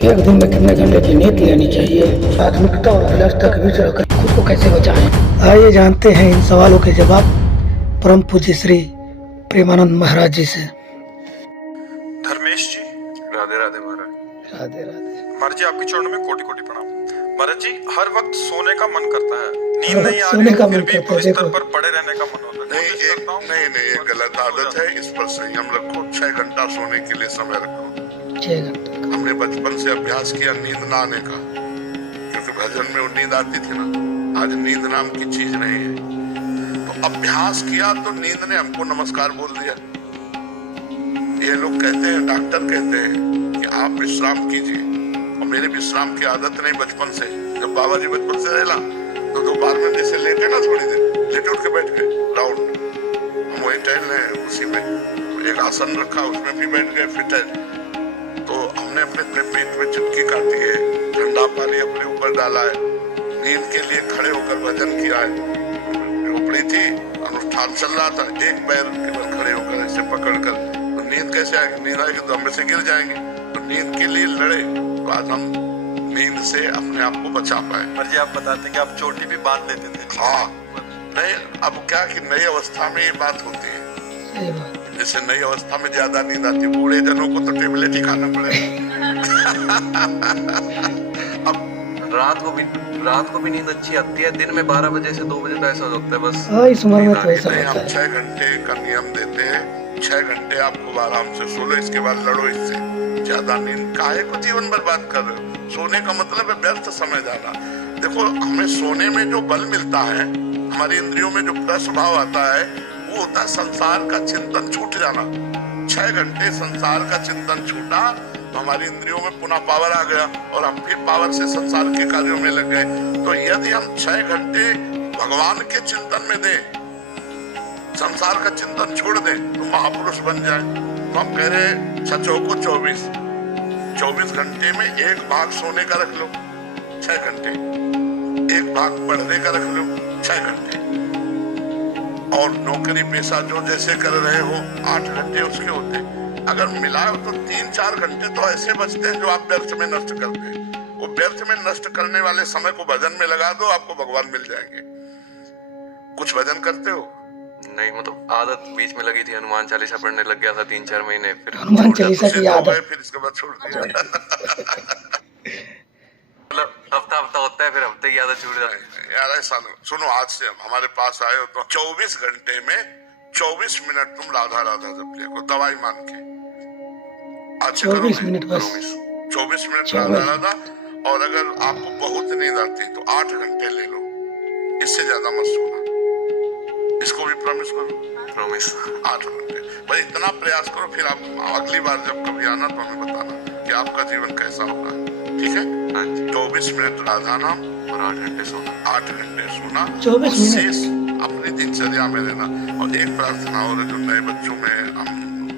एक दिन में कितने घंटे की नींद लेनी चाहिए, प्राथमिकता और व्यस्तता के बीच रहकर खुद को कैसे बचाएं? आइए जानते हैं इन सवालों के जवाब परम पूज्य श्री प्रेमानंद महाराज जी से। धर्मेश जी, राधे राधे महाराज। राधे राधे महाराज जी, आपके चरणों में कोटि कोटि प्रणाम। महाराज जी, हर वक्त सोने का मन करता है, नींद नहीं आ सोने रही का फिर मन भी करता है, बिस्तर देखो। पर पड़े रहने का मन होता है। नहीं, ये गलत आदत है। इस पर संयम रखो। 6 घंटा सोने के लिए समय रखो। 6 घंटे हमने बचपन से अभ्यास किया नींद ना आने का, क्योंकि भजन में वो नींद आती थी ना। आज नींद नाम की चीज नहीं है। तो अभ्यास किया तो नींद ने हमको नमस्कार बोल दिया। ये लोग कहते हैं, डॉक्टर कहते हैं कि आप विश्राम कीजिए, और मेरे विश्राम की आदत नहीं बचपन से। जब बाबा जी बचपन से रहला तो दोपहर में जैसे लेटे ना, थोड़ी देर लेटे उठ के बैठ गए राउंड, हम वही टहल रहे हैं। उसी में एक आसन रखा, उसमें भी बैठ गए फिर टहल। तो हमने अपने पेट में चुटकी काटी है, ठंडा पानी अपने ऊपर डाला है, नींद के लिए खड़े होकर भजन किया है। झोपड़ी थी, अनुष्ठान चल रहा था, एक पैर केवल खड़े होकर ऐसे पकड़कर, तो नींद कैसे आएगी? नींद आएगी तो हम में से गिर जाएंगे। तो नींद के लिए लड़े, तो आज हम नींद से अपने आप को बचा पाए। महाराज जी, आप बताते कि आप चोटी भी बांध लेते थे। हाँ, नहीं अब क्या कि नई अवस्था में ये बात होती है। सही बात। जैसे नई अवस्था में ज्यादा नींद आती है, बूढ़े जनों को तो टेबलेट ही खाना पड़ेगा। अब रात को भी नींद अच्छी आती है। दिन में 12 बजे से 2 बजे तो ऐसा होता है बस। हाँ, इस उम्र में तो ऐसा नहीं, होता हम है। 6 घंटे का नियम देते हैं। 6 घंटे आप खूब आराम से सो लो, इसके बाद लड़ो इससे। ज्यादा नींद काहे को जीवन बर्बाद कर रहे हो? सोने का मतलब है व्यर्थ समय जाना। देखो, हमें सोने में जो बल मिलता है, हमारी इंद्रियों में जो प्लस भाव आता है, वो होता है संसार का चिंतन छूट जाना। 6 घंटे संसार का चिंतन छूटा तो हमारी इंद्रियों में पुनः पावर आ गया, और हम फिर पावर से संसार के कार्यों में लग गए। तो यदि हम 6 घंटे भगवान के चिंतन में दें, संसार का चिंतन छोड़ दें, तो महापुरुष बन जाए। तो हम कह रहे हैं 6 चौको 24 घंटे में एक भाग सोने का रख लो 6 घंटे, एक भाग पढ़ने का रख लो 6 घंटे, और नौकरी पेशा जो जैसे कर रहे हो 8 घंटे उसके होते। अगर मिलाओ तो 3-4 घंटे तो ऐसे बचते हैं जो आप व्यर्थ में नष्ट करते हैं। वो व्यर्थ में नष्ट करने वाले समय को भजन में लगा दो, आपको भगवान मिल जाएंगे। कुछ भजन करते हो? नहीं, मतलब आदत बीच में लगी थी। हनुमान चालीसा पढ़ने लग गया था 3-4 महीने, फिर हनुमान चालीसा की आदत, फिर इसके बाद छोड़ दिया। मतलब हफ्ता होता है, फिर हफ्ते की आदत छूट जाती है। यार ऐसा नहीं। सुनो, आज से हमारे पास आए हो तो 24 घंटे में 24 मिनट तुम राधा राधा जप लिया को, दवाई मान के। आज 24 मिनट बस। 24 मिनट राधा राधा। और अगर आपको बहुत नींद आती तो 8 घंटे ले लो, इससे ज्यादा मत सोना। इसको भी प्रॉमिस करो, प्रॉमिस। 8 घंटे बस इतना प्रयास करो। फिर आप अगली बार जब कभी आना तो हमें बताना कि आपका जीवन कैसा होगा। ठीक है? हाँ जी। 24 मिनट राधा नाम और 8 घंटे सोना। 8 घंटे सोना। 24 मिनट शेष अपनी दिनचर्या में लेना। और एक प्रार्थना और जो नए बच्चों में हम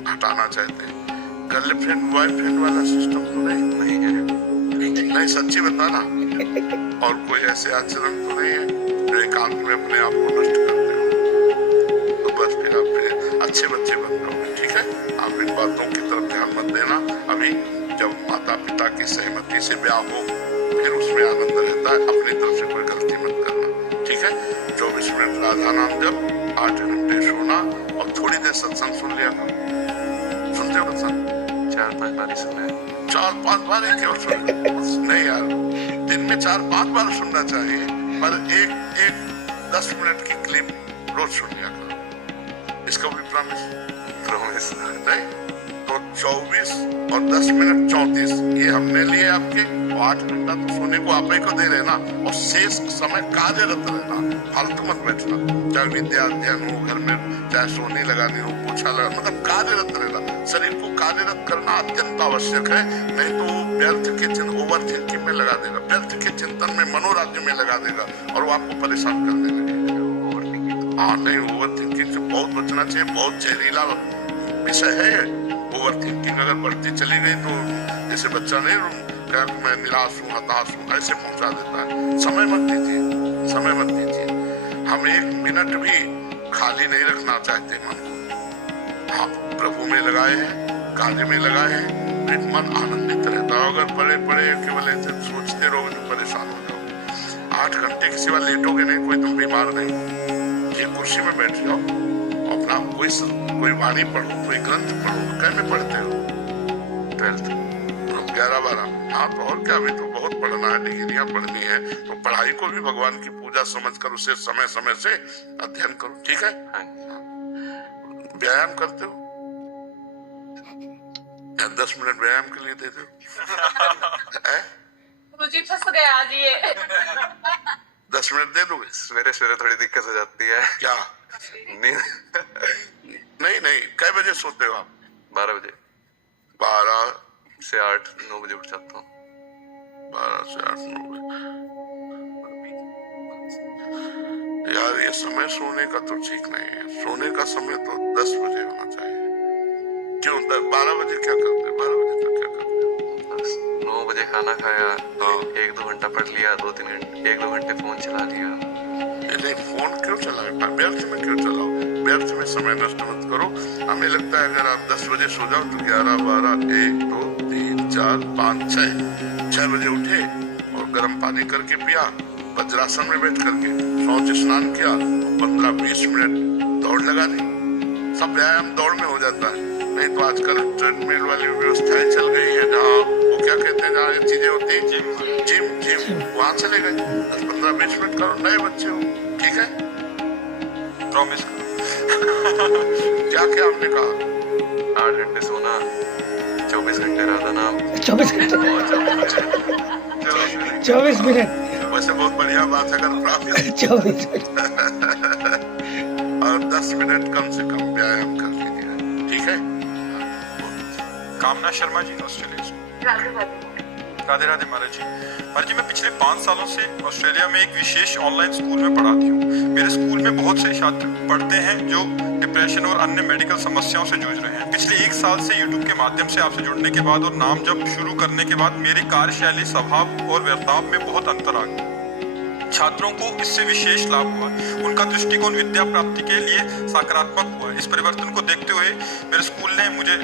हटाना चाहते हैं, गर्लफ्रेंड बॉयफ्रेंड वाला सिस्टम तो नहीं है। नहीं, सच्ची बताना। और कोई ऐसे आचरण तो नहीं है जो एकांत में अपने आप को नष्ट करते हो? तो बस फिर आप फिर अच्छे बच्चे बन जाओगे। ठीक है? आप इन बातों की तरफ ध्यान मत देना। अभी जब माता पिता की सहमति से ब्याह हो, फिर उसमें आनंद रहता है। अपनी तरफ से कोई गलती मत करना। ठीक है? 24 मिनट राधा नाम जब, 8 घंटे सोना, और थोड़ी देर सत्संग सुन लिया करो। सुनते हो सत्संग? 4-5 बार सुना है। 4-5 बार ही क्यों सुन? नहीं यार, दिन में 4-5 बार सुनना चाहिए, पर एक 10 मिनट की क्लिप रोज सुन लिया करो। इसका भी प्रॉमिस नहीं? तो 24 और 10 मिनट 34 ये हमने लिए आपके। 8 घंटा तो सोने को आप ही को दे रहे ना, और शेष समय कार्यरत रहना, फालतू मत बैठना। चाहे विद्या अध्ययन हो, घर में चाहे सोने लगानी हो, पोछा लगाना, मतलब कार्यरत रहना। शरीर को कार्यरत करना अत्यंत आवश्यक है, नहीं तो व्यर्थ के ओवर थिंकिंग में लगा देगा, व्यर्थ के चिंतन में, मनोराज्य में लगा देगा, और वो आपको परेशान करने लगेगा। हाँ, नहीं, ओवर थिंकिंग से बहुत बचना चाहिए। बहुत जहरीला विषय है ओवर थिंकिंग। अगर बढ़ती चली गई तो जैसे बच्चा नहीं क्या मैं निराश हूँ, हताश हूँ, ऐसे पहुंचा देता है। समय मत दीजिए, समय मत दीजिए। हम 1 मिनट भी खाली नहीं रखना चाहते मन को। हाँ, प्रभु में लगाए हैं, कार्य में लगाए हैं, तो एक मन आनंदित रहता है। अगर पड़े पड़े केवल ऐसे सोचते रहोगे तो परेशान हो जाओगे। 8 घंटे के सिवा लेटोगे नहीं, कोई तुम बीमार नहीं, ये कुर्सी में बैठ जाओ, अपना कोई वाणी पढ़ो, कोई ग्रंथ पढ़ो। क्या में पढ़ते हो? 12th। 11-12। हाँ तो और क्या, अभी तो बहुत पढ़ना है, डिग्रियां पढ़नी है, तो पढ़ाई को भी भगवान की पूजा समझकर उसे समय समय से अध्ययन करो, ठीक है? हाँ। व्यायाम करते हो या 10 मिनट व्यायाम के लिए देते हो? मुझे फंस गया आज ये। 10 मिनट दे दोगे? सवेरे सवेरे थोड़ी दिक्कत हो जाती है। क्या? नींद नहीं, कै बजे सोते हो आप? 12 बजे 12 से 8-9 बजे उठ जाता हूँ। 12 से 8-9 बजे। यार ये समय सोने का तो ठीक नहीं है, सोने का समय तो 10 बजे होना चाहिए। क्यों 12 बजे क्या करते? 12 बजे तक क्या करते? 9 बजे खाना खाया, हाँ। 1-2 घंटा पढ़ लिया, 2-3 घंटे 1-2 घंटे फोन चला लिया। नहीं, फोन क्यों चलाओ? व्यर्थ में क्यों चलाओ? व्यर्थ में समय नष्ट मत करो। हमें लगता है अगर आप 10 बजे सो जाओ तो 11, 12, 1, 2, 3, 4, 5, 6 बजे उठे और गर्म पानी करके पिया, वज्रासन में बैठ करके शौच स्नान किया, 15-20 मिनट दौड़ लगा दी। सब व्यायाम दौड़ में हो जाता है। नहीं तो आजकल ट्रेडमिल वाली व्यवस्थाएं चल गई है, जहाँ वो क्या कहते हैं, जहाँ ये चीजें होती है, जिम, वहाँ चले गए। 10-15-20 मिनट करो, नए बच्चे हो, ठीक है? प्रॉमिस। क्या आपने कहा? 8 घंटे सोना, 24 घंटे राधा नाम। 24 मिनट। वैसे बहुत बढ़िया बात है, अगर प्राप्त 24 मिनट। और 10 मिनट कम से कम व्यायाम कर लीजिए, ठीक है? कामना शर्मा जी, ऑस्ट्रेलिया से। राधे राधे महाराज जी। महाराज जी, मैं पिछले 5 सालों से ऑस्ट्रेलिया में एक विशेष ऑनलाइन स्कूल में पढ़ाती हूँ। मेरे स्कूल में बहुत से छात्र पढ़ते हैं जो डिप्रेशन और अन्य मेडिकल समस्याओं से जूझ रहे हैं। पिछले 1 साल से यूट्यूब के माध्यम से आपसे जुड़ने के बाद और नाम जप शुरू करने के बाद मेरी कार्यशैली, स्वभाव और व्यवहार में बहुत अंतर आ गया। छात्रों को इससे विशेष लाभ हुआ, उनका दृष्टिकोण विद्या प्राप्ति के लिए सकारात्मक हुआ। इस परिवर्तन को देखते हुए मेरे स्कूल ने मुझे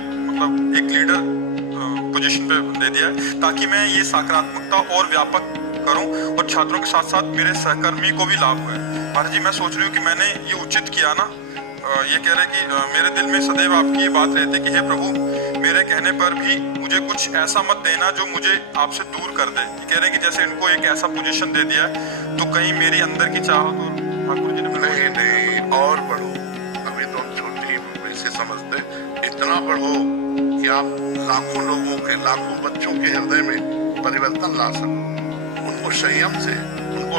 एक लीडर पोजीशन पे दे दिया है, ताकि मैं ये सकारात्मकता और व्यापक करूं और छात्रों के साथ साथ मेरे सहकर्मी को भी लाभ हुआ है। महाराज जी, मैं सोच रही हूँ कि मैंने ये उचित किया ना। ये कह रहे कि मेरे दिल में सदैव आपकी ये बात रहती है कि हे प्रभु, मेरे कहने पर भी मुझे कुछ ऐसा मत देना जो मुझे आपसे दूर कर दे। ये कह रहे कि जैसे इनको एक ऐसा पोजीशन दे दिया है तो कहीं मेरी अंदर की चाहत और ठाकुर जी ने नहीं और बढ़ो। अभी तो हम छोटी से समझते, इतना बढ़ो कि आप लाखों लोगों के, लाखों बच्चों के हृदय में परिवर्तन ला सको। उनको संयम से, उनको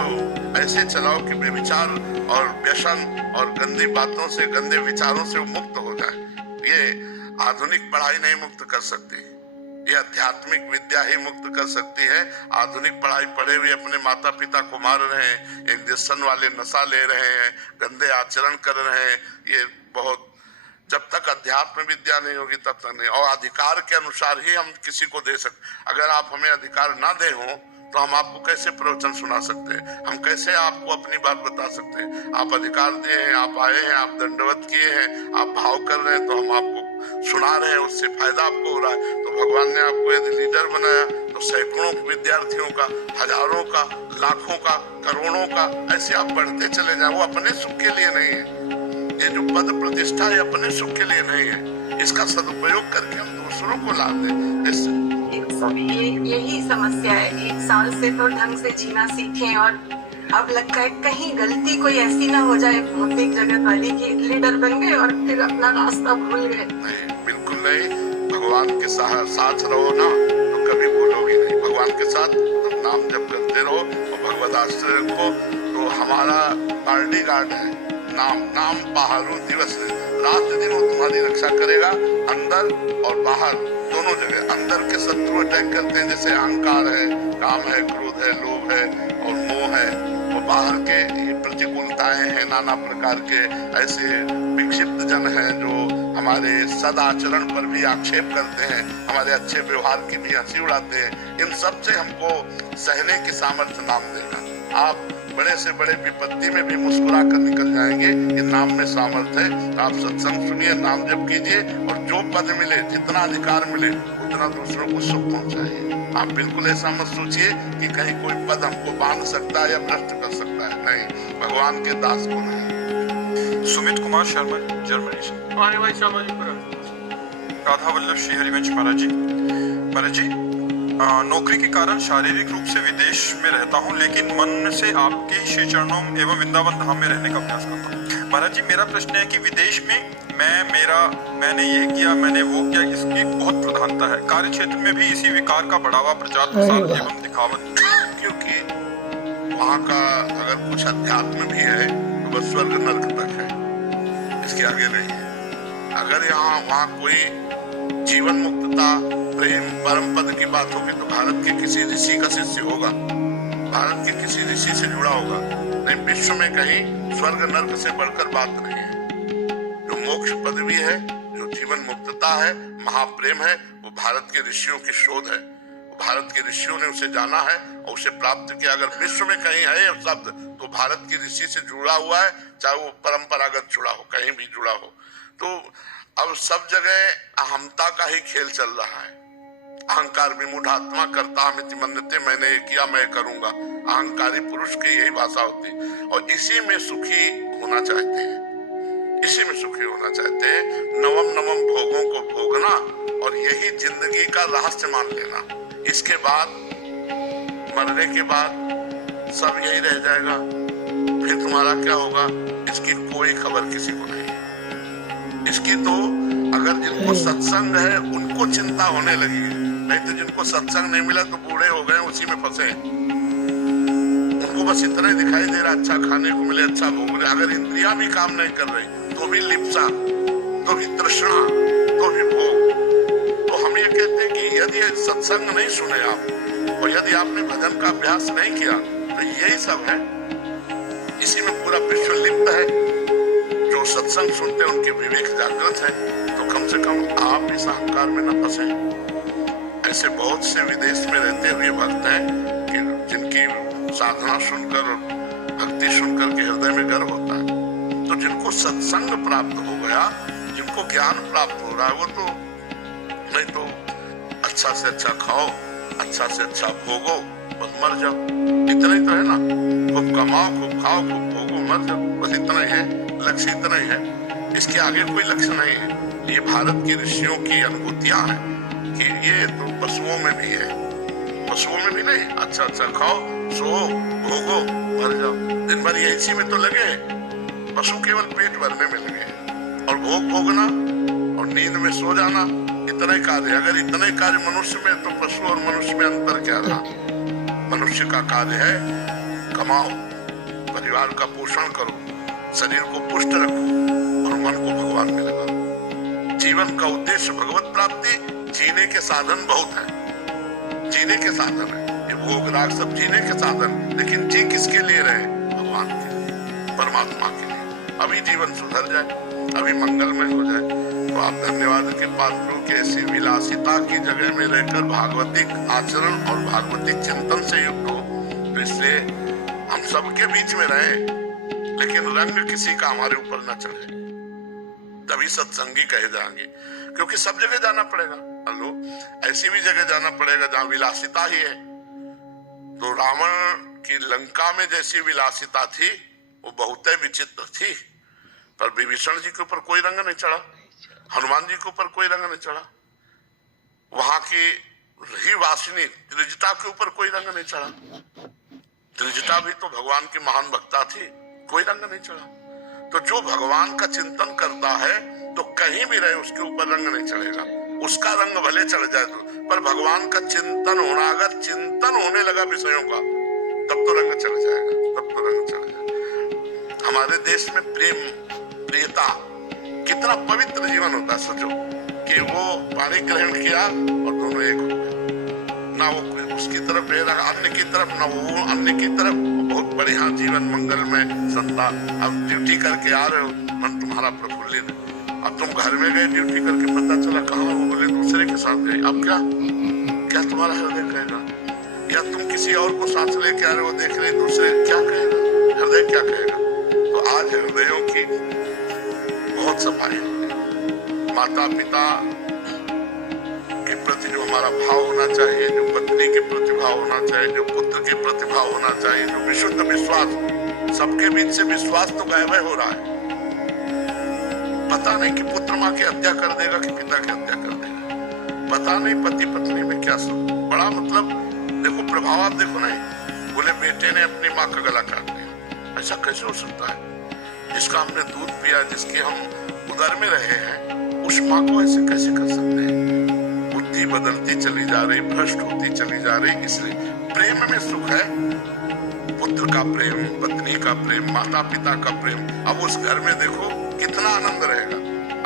ऐसे चलाओ कि बेविचार और व्यसन और गंदी बातों से, गंदे विचारों से वो मुक्त हो जाए। ये आधुनिक पढ़ाई नहीं मुक्त कर सकती, ये आध्यात्मिक विद्या ही मुक्त कर सकती है। आधुनिक पढ़ाई पढ़े हुए अपने माता पिता को मार रहे हैं, एक व्यसन वाले नशा ले रहे हैं, गंदे आचरण कर रहे हैं। ये बहुत, जब तक अध्यात्म विद्या नहीं होगी तब तक नहीं। और अधिकार के अनुसार ही हम किसी को दे सकते। अगर आप हमें अधिकार ना दे हो तो हम आपको कैसे प्रवचन सुना सकते हैं, हम कैसे आपको अपनी बात बता सकते हैं? आप अधिकार दिए हैं, आप आए हैं, आप दंडवत किए हैं, आप भाव कर रहे हैं, तो हम आपको सुना रहे हैं, उससे फायदा आपको हो रहा है। तो भगवान ने आपको यदि लीडर बनाया तो सैकड़ों विद्यार्थियों का, हजारों का, लाखों का, करोड़ों का, ऐसे आप बढ़ते चले जाए। वो अपने सुख के लिए नहीं है। ये जो पद प्रतिष्ठा है अपने सुख के लिए नहीं है। इसका सदुपयोग करके हम दूसरों को ला दें। यही समस्या है। 1 साल से तो ढंग से जीना सीखे और अब लगता है कहीं गलती कोई ऐसी ना हो जाए भौतिक जगत वाली कि लीडर बन गए और फिर अपना रास्ता भूल गए। नहीं, बिल्कुल नहीं। भगवान के साथ रहो ना तो कभी भूलोगे नहीं। भगवान के साथ तुम नाम जप करते रहो और भगवत आश्रय को, तो हमारा बॉडी गार्ड है नाम पहाड़ों दिवस है। रात दिन वो तुम्हारी रक्षा करेगा, अंदर और बाहर दोनों जगह। अंदर के शत्रु अटैक करते हैं, जैसे अहंकार है, काम है, क्रोध है, लोभ है और मोह है। वो बाहर के प्रतिकूलताएं हैं, नाना प्रकार के ऐसे विक्षिप्त जन हैं जो हमारे सदाचरण पर भी आक्षेप करते हैं, हमारे अच्छे व्यवहार की भी हंसी उड़ाते हैं। इन सब से हमको सहने की सामर्थ्य नाम देगा। आप बड़े से बड़े विपत्ति में भी मुस्कुरा कर निकल जाएंगे। ये नाम में सामर्थ्य है। आप सत्संग सुनिए, नाम जप कीजिए और जो पद मिले, जितना अधिकार मिले उतना दूसरों को सुख पहुंचाइए। आप बिल्कुल ऐसा मत सोचिए कि कहीं कोई पद हमको बांध सकता है या भ्रष्ट कर सकता है, नहीं, भगवान के दास को नहीं। सुमित कुमार शर्मा, जर्मनी से। राधा वल्लभ श्री हरिवंश महाराज जी, नौकरी के कारण शारीरिक रूप से विदेश में रहता हूँ, लेकिन मन से आपके ही श्री चरणों एवं वृंदावन धाम में रहने का प्रयास करता हूँ। महाराज जी, मेरा प्रश्न है कि विदेश में मैंने ये किया, मैंने वो किया, इसकी बहुत प्रधानता है। कार्य क्षेत्र में भी इसी विकार का बढ़ावा, प्रचार प्रसार एवं दिखावट, क्योंकि वहाँ का अगर कुछ अध्यात्म भी है तो बस स्वर्ग नर्क तक है, इसके आगे नहीं है। अगर वहाँ कोई जीवन मुक्तता, प्रेम, परम पद की बात होगी तो भारत के किसी ऋषि का शिष्य होगा, भारत के किसी ऋषि से जुड़ा होगा, नहीं विश्व में कहीं स्वर्ग नर्क से बढ़कर बात नहीं है। जो मोक्ष पदवी है, जो जीवन मुक्तता है, महाप्रेम है, वो भारत के ऋषियों की शोध है। भारत के ऋषियों ने उसे जाना है और उसे प्राप्त किया। अगर विश्व में कहीं है ये शब्द तो भारत की ऋषि से जुड़ा हुआ है, चाहे वो परंपरागत जुड़ा हो, कहीं भी जुड़ा हो। तो अब सब जगह अहमता का ही खेल चल रहा है। अहंकार विमूढ़ात्मा कर्तामिति मन्यते, मैंने ये किया मैं करूंगा। अहंकारी पुरुष की यही भाषा होती है और इसी में सुखी होना चाहते हैं, इसी में सुखी होना चाहते हैं। नवम नवम भोगों को भोगना और यही जिंदगी का रहस्य मान लेना। इसके बाद मरने के बाद सब यही रह जाएगा, फिर तुम्हारा क्या होगा इसकी कोई खबर किसी को नहीं। इसकी तो अगर जिनको सत्संग है उनको चिंता होने लगी है, नहीं तो जिनको सत्संग नहीं मिला तो बूढ़े हो गए, उसी में फंसे। उनको बस इतना ही दिखाई दे रहा, अच्छा खाने को मिले, अच्छा भोग रहे। अगर इंद्रियां भी काम नहीं कर रही तो भी लिप्सा, तो भी तृष्णा, तो भी भोग। तो हम ये कहते हैं कि यदि सत्संग नहीं सुने आप और यदि आपने भजन का अभ्यास नहीं किया तो यही सब है, इसी में पूरा विश्व लिप्त है। जो सत्संग सुनते हैं उनके विवेक जागृत है, तो कम से कम आप इस अहंकार में न फंसे। ऐसे बहुत से विदेश में रहते हुए भक्त हैं कि जिनकी साधना सुनकर और भक्ति सुनकर के हृदय में गर्व होता है। तो जिनको सत्संग प्राप्त हो गया, जिनको ज्ञान प्राप्त हो रहा है, वो तो नहीं तो अच्छा से अच्छा खाओ, अच्छा से अच्छा भोगो, बस मर जाओ, इतना ही तो है ना। खूब कमाओ, खूब खाओ, खूब भोगो, मर जाओ, बस इतना ही है, लक्ष्य इतना ही है। इसके आगे कोई लक्ष्य नहीं है। ये भारत की ऋषियों की अनुभूतियां हैं कि ये तो पशुओं में भी है, पशुओं में भी नहीं। अच्छा अच्छा खाओ, सो, भोगो, मर जाओ, दिन भर ये इसी में तो लगे। पशु केवल पेट भरने में लगे और भोग भोगना और नींद में सो जाना, इतना ही कार्य। अगर इतना ही कार्य मनुष्य में तो पशु और मनुष्य में अंतर क्या रहा। मनुष्य का कार्य है कमाओ, परिवार का पोषण करो, शरीर को पुष्ट रखो और मन को भगवान में लगाओ। जीवन का उद्देश्य भगवत प्राप्ति, जीने के साधन बहुत है, जीने के साधन है ये भोग राग सब जीने के साधन, लेकिन जी किसके लिए रहे? भगवान के लिए, परमात्मा के लिए। अभी जीवन सुधर जाए, अभी मंगलमय हो जाए तो आप धन्यवाद के पात्रों के ऐसी विलासिता की जगह में रहकर भागवतिक आचरण और भागवतिक चिंतन से युक्त हो। तो इसलिए हम सबके बीच में रहे, लेकिन रंग किसी का हमारे ऊपर न चढ़े, तभी सत्संगी कहे जाएंगे। क्योंकि सब जगह जाना पड़ेगा, हेलो, ऐसी भी जगह जाना पड़ेगा जहाँ विलासिता ही है। तो रावण की लंका में जैसी विलासिता थी वो बहुत विचित्र थी, पर विभीषण जी के ऊपर कोई रंग नहीं चढ़ा, हनुमान जी के ऊपर कोई रंग नहीं चढ़ा, वहां की ही वासिनी त्रिजटा के ऊपर कोई रंग नहीं चढ़ा। त्रिजटा भी तो भगवान की महान भक्ता थी, कोई रंग नहीं चढ़ा। तो जो भगवान का चिंतन करता है तो कहीं भी रहे उसके ऊपर रंग नहीं चढ़ेगा, उसका रंग भले चढ़ जाए तो, पर भगवान का चिंतन होना, अगर चिंतन होने लगा विषयों का तब तो रंग चढ़ जाएगा, तब तो रंग चढ़ जाएगा। हमारे देश में प्रेम, प्रियता, कितना पवित्र जीवन होता है। सोचो कि वो पानी ग्रहण किया और दोनों एक हो गए, ना वो उसकी तरफ अन्य की तरफ, ना वो अन्य की तरफ। बहुत बढ़िया जीवन मंगल में संतान। अब ड्यूटी करके आ रहे हो, मन तुम्हारा प्रफुल्लित। अब तुम घर में गए ड्यूटी करके, पता चला कहाँ वो बोले दूसरे के साथ गए। अब क्या तुम्हारा हृदय कहेगा? या तुम किसी और को साथ लेके आ रहे हो, देख रहे दूसरे, क्या कहेगा हृदय, क्या कहेगा? तो आज हृदयों की बहुत सफाई, माता पिता के प्रति जो हमारा भाव होना चाहिए, जो पत्नी के प्रति भाव होना चाहिए, जो पुत्र के प्रति भाव होना चाहिए, जो विशुद्ध विश्वास। सबके बीच से विश्वास तो गायब हो रहा है। पता नहीं कि पुत्र माँ की हत्या कर देगा कि पिता की हत्या कर देगा, पता नहीं पति पत्नी में क्या बड़ा मतलब। देखो प्रभाव आप देखो नहीं, बोले बेटे ने अपनी माँ का गला काट दिया, ऐसा कैसे हो सकता है? जिसका हमने दूध पिया, जिसके हम उदर में रहे हैं, उस माँ को ऐसे कैसे कर सकते हैं? बुद्धि बदलती चली जा रही, भ्रष्ट होती चली जा रही। इसलिए प्रेम में सुख है, पुत्र का प्रेम, पत्नी का प्रेम, माता पिता का प्रेम। अब उस घर में देखो कितना आनंद रहेगा।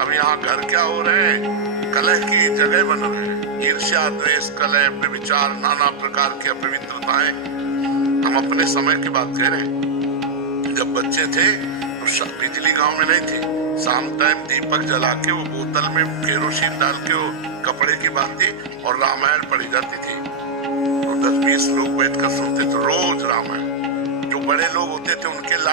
अब यहाँ घर क्या हो रहे हैं? कलह की जगह बन रहे हैं, ईर्ष्या, द्वेष, कलह, विचार, नाना प्रकार की अपवित्रताएं। हम अपने समय की बात कह रहे हैं, जब बच्चे थे तो बिजली गांव में नहीं थी, शाम टाइम दीपक जला के वो बोतल में केरोसिन डाल के वो कपड़े की बाती और रामायण पढ़ी जाती थी। तो 10-20 लोग बैठकर सुनते थे रोज रामायण। जो बड़े लोग होते थे उनके